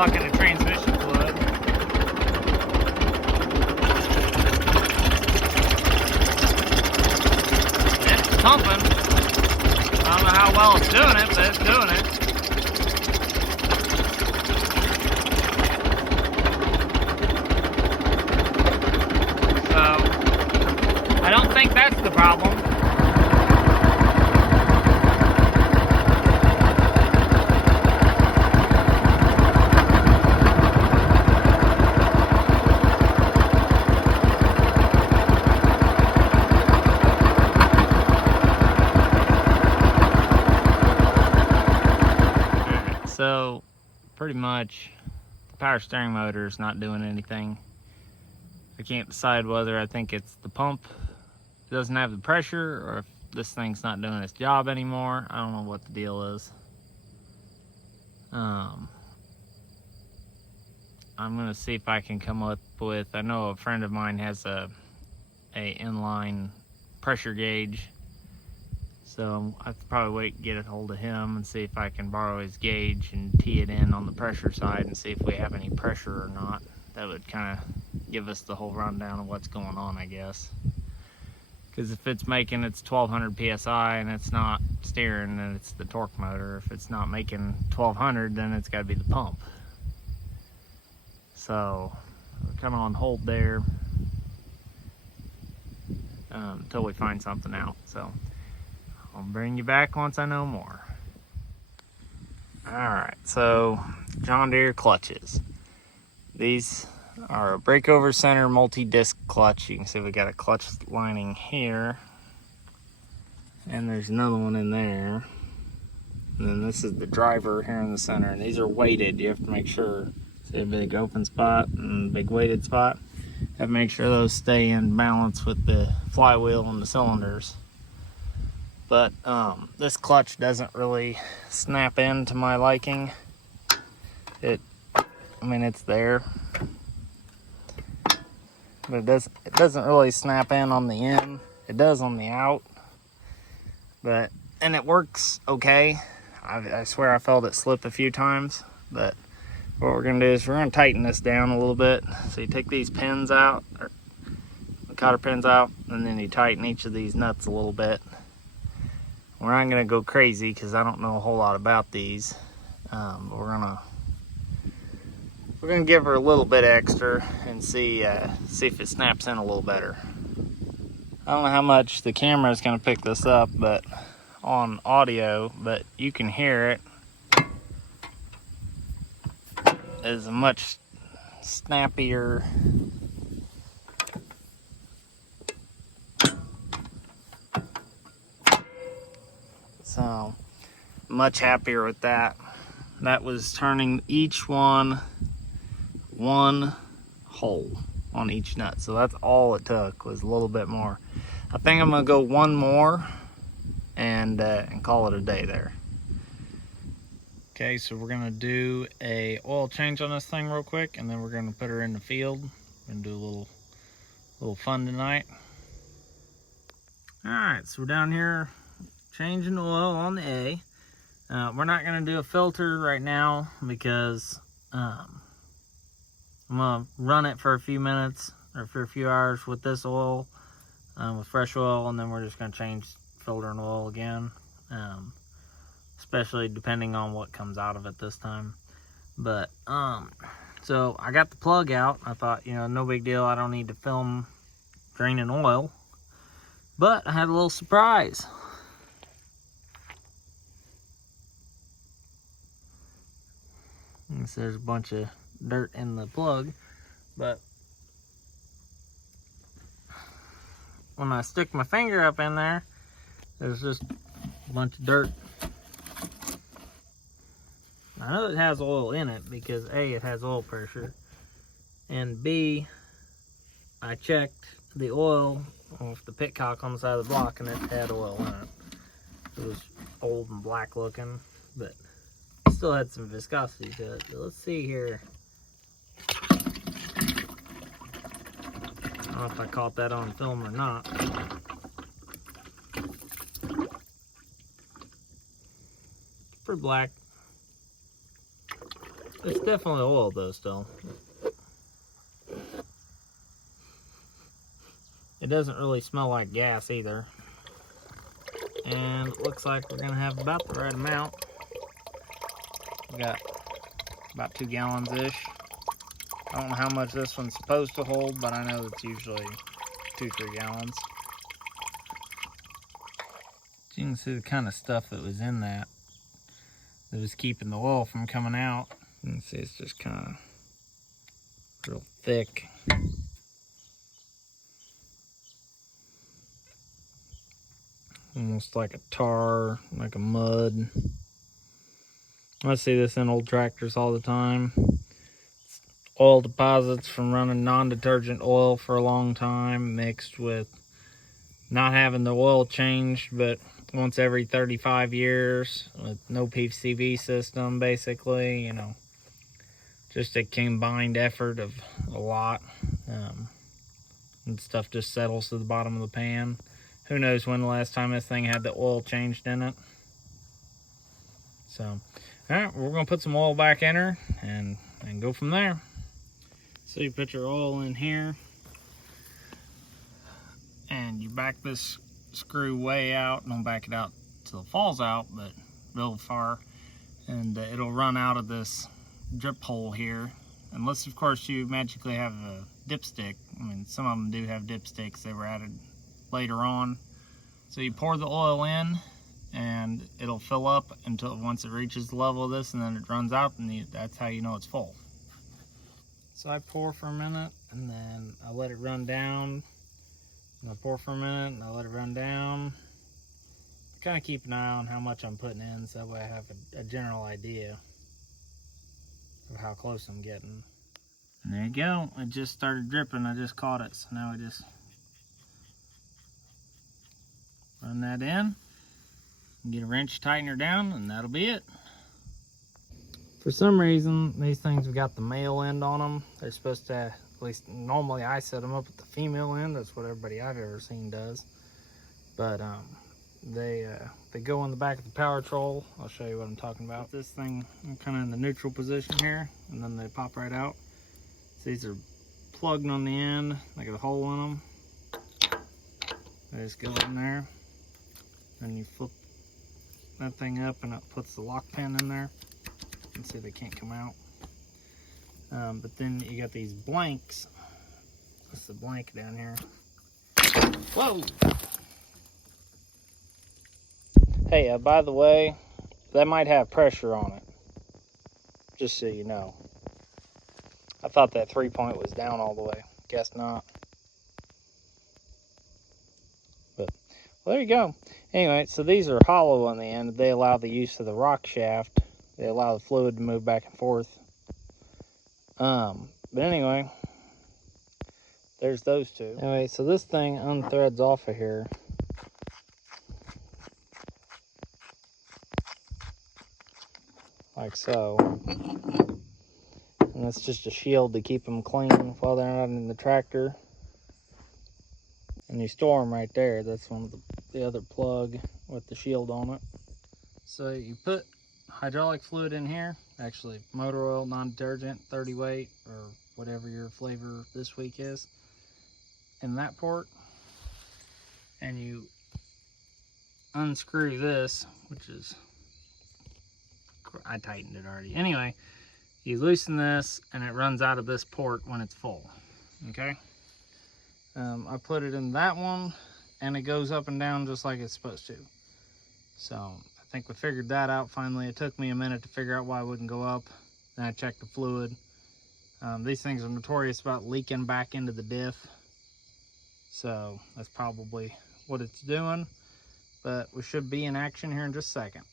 bucket of transmission fluid. It's pumping. I don't know how well it's doing it, but it's doing it. So, I don't think that's the problem. So, pretty much, the power steering motor is not doing anything. I can't decide whether I think it's the pump doesn't have the pressure, or if this thing's not doing its job anymore. I don't know what the deal is. I'm gonna see if I can come up with, I know a friend of mine has a inline pressure gauge. So I have to probably wait and get a hold of him and see if I can borrow his gauge and tee it in on the pressure side and see if we have any pressure or not. That would kind of give us the whole rundown of what's going on, I guess. Because if it's making its 1200 psi and it's not steering, then it's the torque motor. If it's not making 1200, then it's got to be the pump. So we're kind of on hold there until we find something out. So I'll bring you back once I know more. Alright, so John Deere clutches. These are a breakover center multi-disc clutch. You can see we got a clutch lining here, and there's another one in there. And then this is the driver here in the center, and these are weighted. You have to make sure, see a big open spot and a big weighted spot. You have to make sure those stay in balance with the flywheel and the cylinders. But this clutch doesn't really snap in to my liking. I mean, it's there, but it doesn't really snap in on the in. It does on the out, and it works okay. I swear I felt it slip a few times, but what we're gonna do is we're gonna tighten this down a little bit. So you take these pins out, or the cotter pins out, and then you tighten each of these nuts a little bit. We're not gonna go crazy because I don't know a whole lot about these. But we're gonna give her a little bit extra and see if it snaps in a little better. I don't know how much the camera is gonna pick this up, but on audio, but you can hear it. It's a much snappier. So, much happier with that. That was turning each one hole on each nut. So that's all it took, was a little bit more. I think I'm gonna go one more and call it a day there. Okay, so we're gonna do a oil change on this thing real quick, and then we're gonna put her in the field and do a little fun tonight. All right, so we're down here changing oil on the A. We're not going to do a filter right now because I'm going to run it for a few minutes or for a few hours with this oil, with fresh oil, and then we're just going to change filter and oil again, especially depending on what comes out of it this time. But so I got the plug out. I thought, no big deal. I don't need to film draining oil. But I had a little surprise. There's a bunch of dirt in the plug, but when I stick my finger up in there, there's just a bunch of dirt. I know it has oil in it because A, it has oil pressure, and B, I checked the oil with the pitcock on the side of the block and it had oil in it. It was old and black looking, but still had some viscosity to it. So let's see here. I don't know if I caught that on film or not. It's pretty black. It's definitely oil though still. It doesn't really smell like gas either. And it looks like we're gonna have about the right amount. We got about 2 gallons-ish. I don't know how much this one's supposed to hold, but I know it's usually 2-3 gallons. You can see the kind of stuff that was in that was keeping the oil from coming out. You can see it's just kind of real thick. Almost like a tar, like a mud. I see this in old tractors all the time. It's oil deposits from running non-detergent oil for a long time, mixed with not having the oil changed but once every 35 years with no PCV system, basically, you know, just a combined effort of a lot. And stuff just settles to the bottom of the pan. Who knows when the last time this thing had the oil changed in it. So, all right, we're gonna put some oil back in her and go from there. So you put your oil in here and you back this screw way out. Don't back it out till it falls out, but real far, and it'll run out of this drip hole here, unless of course you magically have a dipstick. I mean, some of them do have dipsticks. They were added later on. So you pour the oil in and it'll fill up until once it reaches the level of this, and then it runs out, and that's how you know it's full. So I pour for a minute and then I let it run down, and I pour for a minute and I let it run down. I kind of keep an eye on how much I'm putting in, so that way I have a general idea of how close I'm getting. And there you go, it just started dripping. I just caught it, so now I just run that in, get a wrench, tighten her down, and that'll be it. For some reason, these things have got the male end on them. They're supposed to, at least normally I set them up at the female end. That's what everybody I've ever seen does. But they go in the back of the power troll. I'll show you what I'm talking about. Put this thing kind of in the neutral position here, and then they pop right out. So these are plugged on the end. They got a hole in them. They just go in there. Then you flip that thing up and it puts the lock pin in there. You can see they can't come out. But then you got these blanks. That's the blank down here. Whoa! Hey, by the way, that might have pressure on it. Just so you know. I thought that 3-point was down all the way. Guess not. But, well, there you go. Anyway, so these are hollow on the end. They allow the use of the rock shaft. They allow the fluid to move back and forth. But anyway, there's those two. Anyway, so this thing unthreads off of here. Like so. And that's just a shield to keep them clean while they're not in the tractor. And you store them right there. That's one of the other plug with the shield on it. So you put hydraulic fluid in here, actually motor oil, non-detergent, 30 weight, or whatever your flavor this week is, in that port. And you unscrew this, which is, I tightened it already. Anyway, you loosen this and it runs out of this port when it's full, okay? I put it in that one and it goes up and down just like it's supposed to. So I think we figured that out finally. It took me a minute to figure out why it wouldn't go up. Then I checked the fluid. These things are notorious about leaking back into the diff. So that's probably what it's doing. But we should be in action here in just a second.